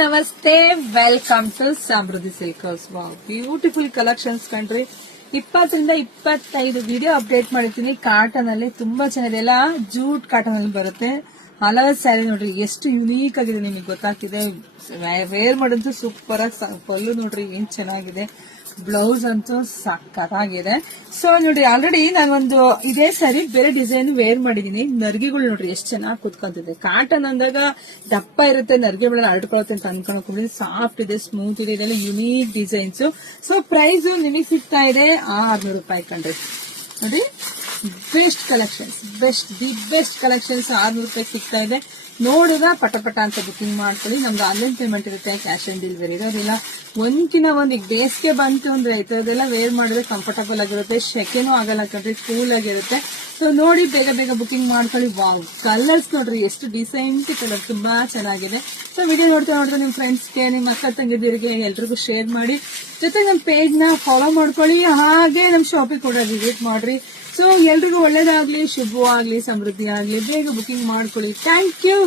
ನಮಸ್ತೆ, welcome to Samruddhi silk house. Beautiful collections ಕಂಡ್ರಿ. 20ರಿಂದ 25 ವಿಡಿಯೋ ಅಪ್ಡೇಟ್ ಮಾಡಿರ್ತೀನಿ. ಕಾಟನ್ ಅಲ್ಲಿ ತುಂಬಾ ಚೆನ್ನಾಗಿದೆ, ಎಲ್ಲ ಜೂಟ್ ಕಾಟನ್ ಅಲ್ಲಿ ಬರುತ್ತೆ. ಹಲವು ಸ್ಯಾರಿ ನೋಡ್ರಿ ಎಷ್ಟು ಯುನೀಕ್ ಆಗಿದೆ, ನಿಮಗೆ ಗೊತ್ತಾಗ್ತಿದೆ. ವೇರ್ ಮಾಡೋದು ಸೂಪರ್ ಆಗಿ, ಪಲ್ಲು ನೋಡ್ರಿ ಏನ್ ಚೆನ್ನಾಗಿದೆ, ಬ್ಲೌಸ್ ಅಂತೂ ಸಕ್ಕತ್ತಾಗಿದೆ. ಸೊ ನೋಡ್ರಿ, ಆಲ್ರೆಡಿ ನಾನೊಂದು ಇದೇ ಸಾರಿ ಬೇರೆ ಡಿಸೈನ್ ವೇರ್ ಮಾಡಿದೀನಿ. ನರ್ಗಿಗಳು ನೋಡ್ರಿ ಎಷ್ಟು ಚೆನ್ನಾಗಿ ಕುತ್ಕೊಂತಿದೆ. ಕಾಟನ್ ಅಂದಾಗ ದಪ್ಪ ಇರುತ್ತೆ, ನರ್ಗಿಗಳನ್ನ ಅಡ್ಕೊಳತ್ತೆ ಅಂತ ಅನ್ಕೊಂಡ್ಬಿಡಿ. ಸಾಫ್ಟ್ ಇದೆ, ಸ್ಮೂತ್ ಇದೆ, ಇದೆಲ್ಲ ಯುನೀಕ್ ಡಿಸೈನ್ಸ್. ಸೊ ಪ್ರೈಸ್ ನಿಮಗೆ ಸಿಗ್ತಾ ಇದೆ 600 ರೂಪಾಯಿ ಕಂಡ್ರಿ. ನೋಡಿ, best collections, the best collections 600 ರೂಪಾಯಿ ಸಿಗ್ತಾ ಇದೆ. ನೋಡಿದ ಪಟ ಅಂತ ಬುಕಿಂಗ್ ಮಾಡ್ಕೊಳ್ಳಿ. ನಮ್ದು ಆನ್ಲೈನ್ ಪೇಮೆಂಟ್ ಇರುತ್ತೆ, ಕ್ಯಾಶ್ ಆನ್ ಡೆಲಿವರಿ ಇರೋದಿಲ್ಲ. ಒಂದ್ಕಿನ ಒಂದ್ ಈಗ ಬೇಸಿಗೆ ಬಂತು ಅಂದ್ರೆ ಇದೆಲ್ಲ ವೇರ್ ಮಾಡಿದ್ರೆ ಕಂಫರ್ಟಬಲ್ ಆಗಿರುತ್ತೆ, ಶೆಕೆನೂ ಆಗಲ್ಲ ಕಂಡ್ರಿ, ಕೂಲ್ ಆಗಿರುತ್ತೆ. ಸೊ ನೋಡಿ, ಬೇಗ ಬುಕಿಂಗ್ ಮಾಡ್ಕೊಳ್ಳಿ. ವಾವ್, ಕಲರ್ಸ್ ನೋಡ್ರಿ ಎಷ್ಟು ಡಿಸೈನ್ಸ್ ಕಲರ್, ತುಂಬಾ ಚೆನ್ನಾಗಿದೆ. ಸೊ ವಿಡಿಯೋ ನೋಡ್ತಾ ನಿಮ್ ಫ್ರೆಂಡ್ಸ್ಗೆ, ನಿಮ್ ಅಕ್ಕ ತಂಗಿದಿರಿಗೆ ಎಲ್ರಿಗೂ ಶೇರ್ ಮಾಡಿ. ಜೊತೆಗೆ ನಮ್ ಪೇಜ್ ನ ಫಾಲೋ ಮಾಡ್ಕೊಳ್ಳಿ, ಹಾಗೆ ನಮ್ ಶಾಪಿಗೆ ಕೂಡ ವಿಸಿಟ್ ಮಾಡ್ರಿ. ಸೊ ಎಲ್ರಿಗೂ ಒಳ್ಳೇದಾಗ್ಲಿ, ಶುಭವಾಗ್ಲಿ, ಸಮೃದ್ಧಿ ಆಗ್ಲಿ. ಬೇಗ ಬುಕಿಂಗ್ ಮಾಡ್ಕೊಳ್ಳಿ. Thank you.